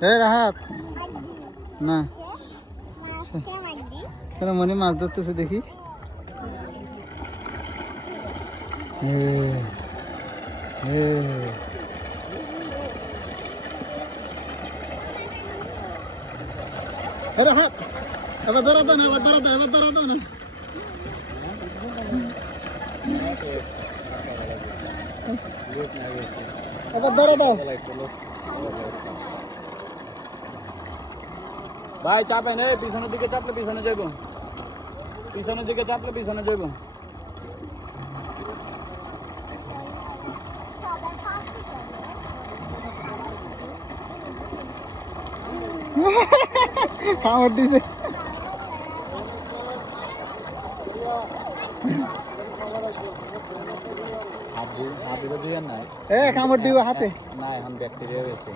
রাহাত না কেন মনে মাছ ধরতেছে দেখি রাহাত এবার ধরা দাও না এবার ধরা দাও এবার ধরা দাও না এবার ধরা দাও ভাই চাপেন এই পিছনের দিকে চাপলে পিছনে যাইব পিছনের দিকে চাপলে পিছনে যাইব কামড় দিছে হাত দিলে দিবেন না কামড় দিব হাতে না এখন ব্যাকটেরিয়া হয়েছে